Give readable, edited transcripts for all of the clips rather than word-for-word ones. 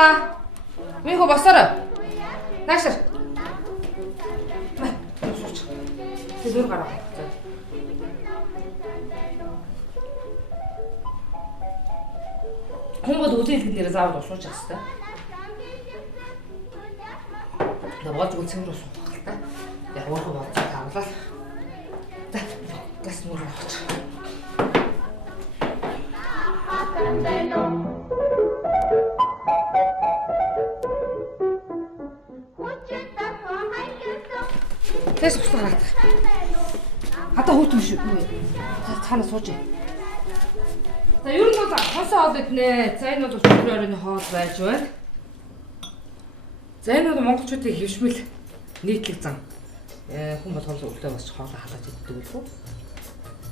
Босоораа. Минь хөө босоороо. Наашир. Тэг зур гараа. Хүмүүс үйл хэлнээр заавал уушууч хэвээр. Тэгээ болж үлцэн рүү суух гал та. Яг өөрөө бодож тавлаа. За газ мөр авч. Тэс бусдаа. Хата хөтөн шүү. Цаана сууж. За ер нь бол хосоо од иднэ. За энэ бол өчигдөр оройн хоол байж байна. За энэ бол монголчуудын хөвшмөл нийтлэг зам. Хүн болгоомж өглөө бас хоолоо халааж иддэг үлгүй.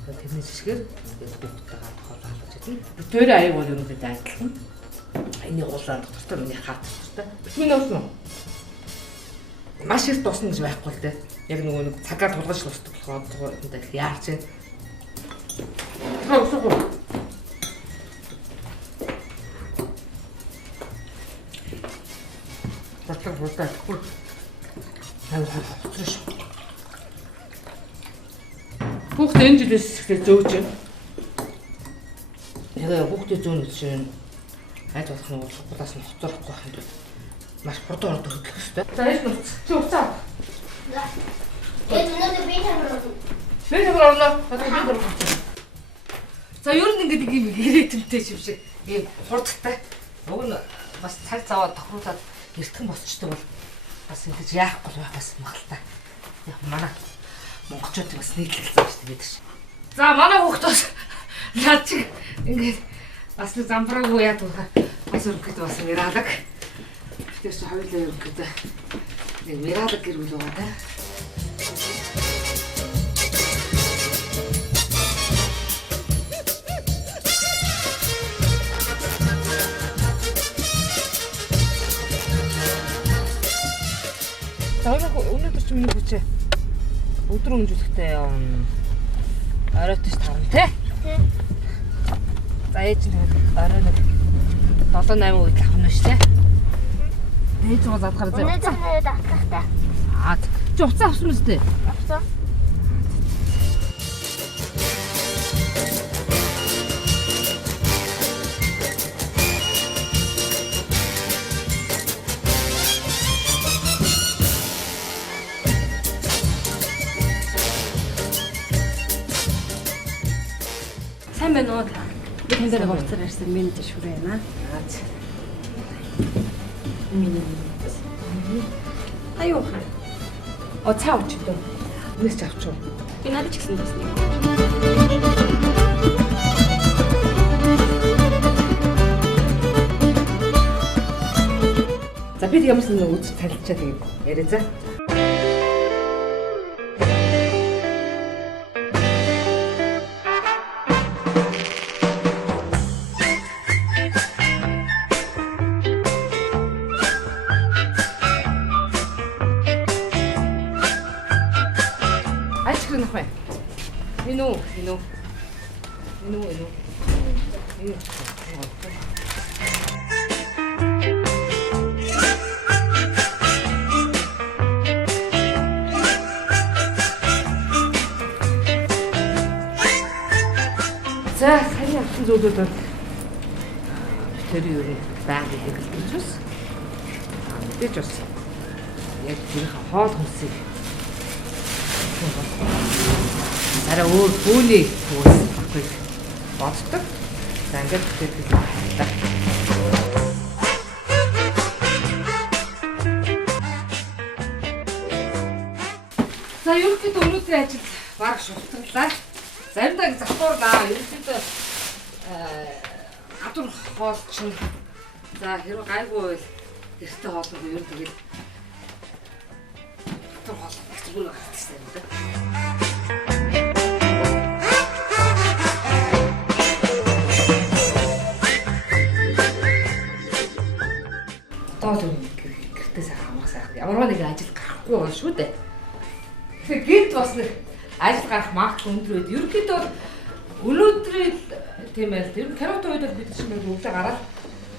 Тэрний жишгээр ингээд бүгдтэйгээ хоолоо халааж идэнэ. Бүтээрээ аяг бол ерөнхийдөө адилхан. Энийг уулаанд доктортой миний хаад доктортой. Витамин уусан уу? Маш их тусна гэж байхгүй л дээ. Яг нэг цагаар тулгаж устдаг болохоор энэ яарч вэ? Усгүй. Батлаг болтой. Хавцраш. Хүүхдээ энэ жилээс ихтэй зөөж байна. Яг хүүхдээ зөөнө чинь хайж болох нь шоколадаас нь хоцорохгүй байх юм. Маш хурдан ордог хөдлөх хэрэгтэй. За яаж нүц? Чи уцаа. Өнөөдөр би тамируулна. Би тамируулна. За ер нь ингээд ийм ирээдүйтэй юм шиг ийм хурдтай. Уг нь бас цаг цаваа тохируулаад эртхэн босчтой бол бас ингэж яахгүй байх бас магадaltaй. Яг манай монголчууд бас нийтлэл зам шүү дээ. За манай хүүхдүүд наад чи ингээд бас нэг замбраагүй яа туха. Бас өргөд бас мираалаг. Тэр чи хоёулаа өргөд. Нэг мираалаг гэрүүл байгаа та. Өнөөдөр чи миний хүчээ өдөр өмжүүлэхтэй оройтой 5 тий. За ээж нь орой нэг 7-8 үед авах нь шүү дээ. Ээж нь задахаар зэ. Өнөөдөр нэрээд авахтай. Чи уцаа авсан мэт дээ. Авсан. Сайн байна уу? Би тань дээр хурцаар ирсэн менежер шүрээ байна. Миний. Аюу. Цаа авч идэ. Нэг ч авч уу. Би надад ч гэсэн дасна. За бид ямарс нэг үз танилцчаа тэгээд яриа за. Ину. За, сайн явсан зүйлүүд бол тэр юу байгааг хэлж бас. Мэдээж бас яг тэр хоол хүнсийг арай өөр бүүний хөөс баггүй боддог. За ингээд тэгээд байна. За ерөнхийдөө өнөөдрийн ажил бараг шултарлаа. Заримдаа завхуурлаа. Ерөнхийдөө адур хоол чинь за хэрэг гайгүй байл гэртээ хоолноо ер нь тэгээд адур хоол хэцүү гарчихсан юм да. Гэртээ сайхан хамгаах сайхан. Ямарваа нэг ажил гарахгүй байна шүү дээ. Тэгэхээр гэрт бас нэг ажил гарах магадлал өндөр байд. Ерөнхийдөө өнөөдрийн тийм ээ. Тэр карантин үед бид чинь өглөө гараад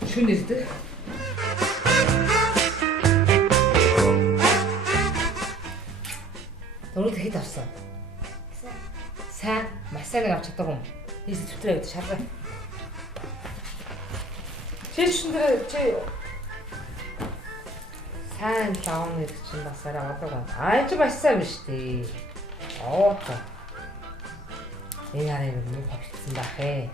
шөнө ирдэг. хэд авсан? Сайн. Маш сайн авч чаддаг юм. Ийс төвтрээ гэдэг шалгай. Шишин дээр чи сайн лаун гэдэг чинь бас арай одог юм. Аа чи маш сайн биш тий. Оо. Энэ арай нэг хавцсан бах ээ.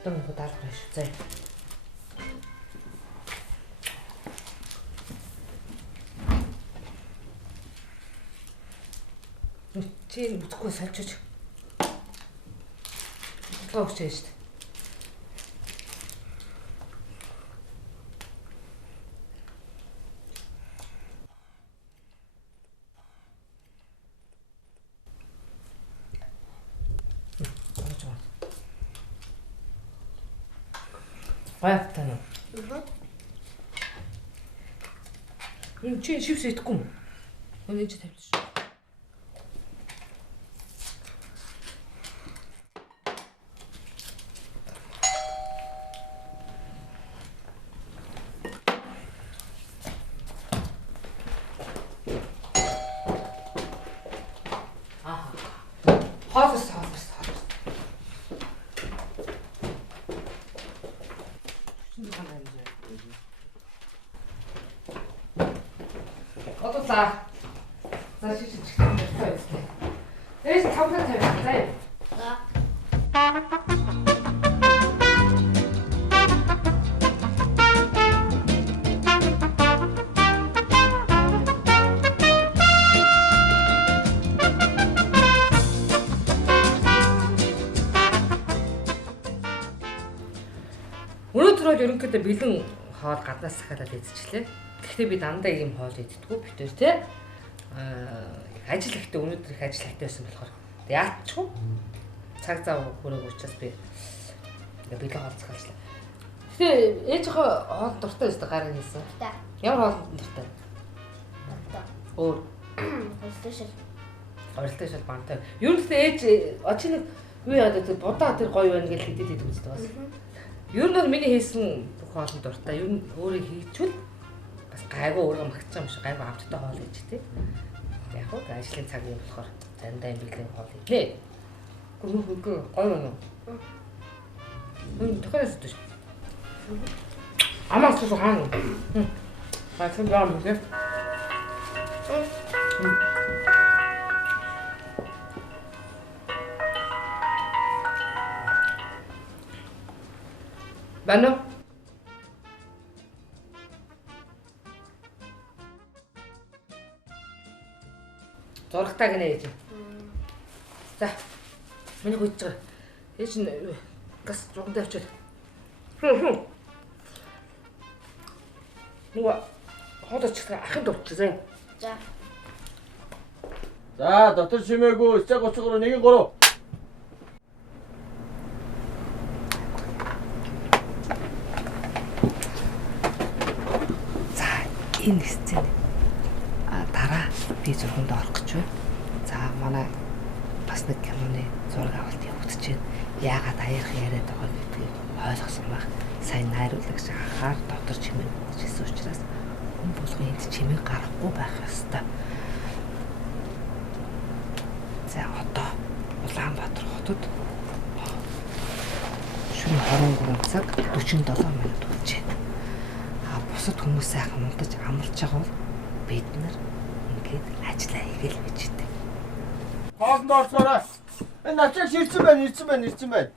Том хөдөлгөөн байна шүү. Зэ. Чи үзэхгүй салчиж. Тоогч шүү дээ. Гайхтана. Энэ чи шивс идэхгүй юм. Өнөө чи тавьчих. 어떻다. 나 진짜 지금 몇 있어. 여기서 잠깐 잘 өнөөдөр ерөнхийдөө бэлэн хоол гаднаас захиалаад идчихлээ. Гэхдээ би дандаа ийм хоол иддэггүй битэр тий. Ажил ихтэй өнөөдөр их ажил хайтай байсан болохоор яатчихгүй. Цаг зав хүрээгүй учраас би бэлэн хоол захиалчлаа. Гэтэ ээжийнхээ хоол дуртай байсан гарын хийсэн. Ямар хоол дуртай? Өөр оролтой шал бантай. Юу л ээж очи нэг юу яагаад тэр будаа тэр гоё байна гэж хэдэд идэв үздэг бас. Юу нь миний хийсэн хоолнд дуртай. Юу нь өөрөө хийчихвэл бас гайгүй өөрөө магтаж байгаа юм шиг гайгүй амттай хоол хийж тий. Яг хөө ажлын цаг юм болохоор заримдаа бэлэн хоол хийлээ. Гүргүргүр гоё байна. Тохиолс дээ. Амаас ч хаана. Баасан юм үү? Бано? Зургатаа гинэ ээж. За. Миний гүйж байгаа. Ээж нь газ зургандаа авчаад. Нөгөө хоолойч ахын дурчсан. За. За, дотор шимээгүй 33 1-3. Энэ сцен дараа би зурганд орох гэж байна. За манай бас нэг киноны зураг авалт явагдаж байна. Яагаад аяарх яриад байгаа гэдгийг ойлгосон баг. Сайн найруулагч анхаар дотор чимээ гэсэн учраас хүн болгон энд чимээ гарахгүй байх ёстой. За одоо Улаанбаатар хотод шөнө 23 цаг 47 минут болж байна. Бусад хүмүүс сайхан унтаж амлаж байгаа бол бид нар ингээд ажиллаа хийгээл байж дээ. Хоолнд орсоорой. Энэ начиг ирсэн байна.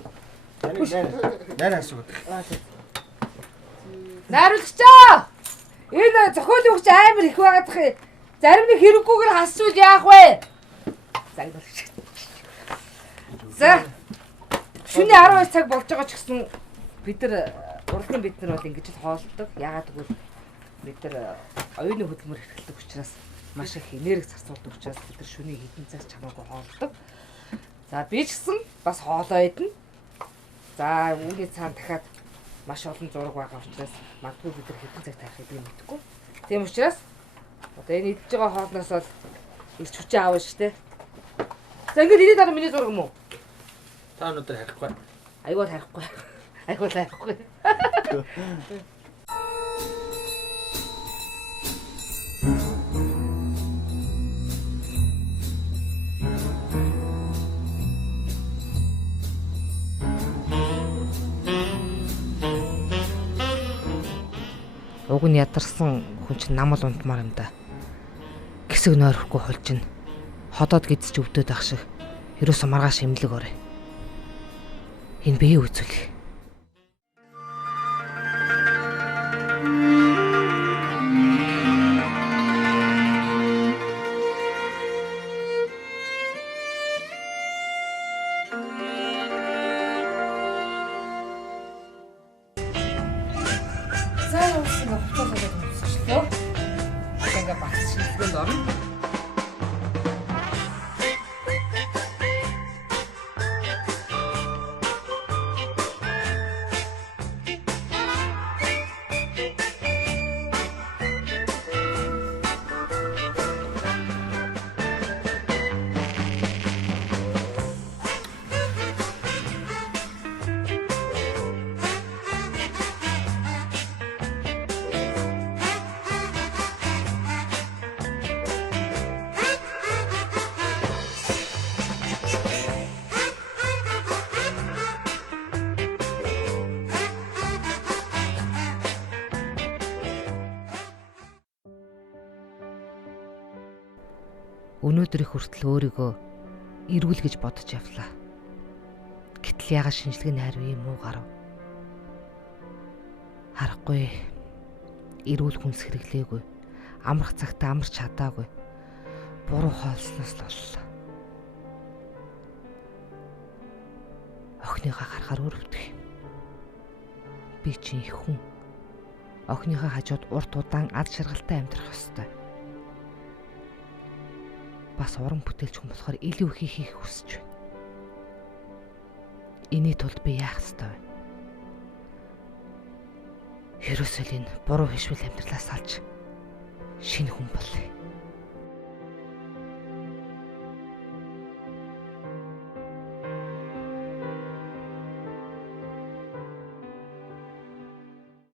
Нэр асуу. Найруулагчаа! Энэ зохиолын хүч амар их байгаадах. Зарим нэг хэрэггүйгээр хасвал яах вэ? Загварч. За. Шөнийн 12 цаг болж байгаа ч гэсэн бид нар урлагийн бид нар бол ингэж л хоолдог. Яагаад гэвэл бид нар оюуны хөдөлмөр эрхэлдэг учраас маш их энерги зарцуулдаг учраас бид нар шөнийн хэдэн цаг чамаагүй хоолдог. За би ч гэсэн бас хоолоо идэнэ. За үүний цаана дахиад маш олон зураг байгаа учраас магадгүй бид нар хэдэн цаг тарихыг би мэдэхгүй. Тийм учраас одоо энэ идж байгаа хоолноос бол ирч хүчээ аавна шүү дээ. За ингэж ирээд дараа миний зураг юм уу? Та өнөөдөр харихгүй. Айгуул харихгүй. Уг нь ядарсан хүн чинь намал унтмаар юм да. Хэсэг нойрхгүй хулжина. Ходоод гидсч өвдөд ах шиг. Ерөөсө маргааш имлэг орой. Энэ бие үзүүлэх. За уусаа хувцасаад өмсөчлөө. Ингээ бас шилдэнд орно. Өнөөдрийг хүртэл өөрийгөө эрүүл гэж бодож явлаа. Гэтэл ягаад шинжилгээний хариу юм уу гарав? Харахгүй. Эрүүл хүнс хэрэглээгүй. Амрах цагтаа амарч чадаагүй. Буруу хоолсноос л боллоо. Охиныхаа харахаар өрөвдөх юм. Би чинь их хүн. Охиныхаа хажууд урт удаан ад шаргалтай амьдрах ёстой. Бас уран бүтээлч хүн болохоор илүү хийх хүсэж байна. Энийн тулд би яах ёстой вэ? Ерөөсөө энэ буруу хишвэл амьдралаас салж шинэ хүн болъё.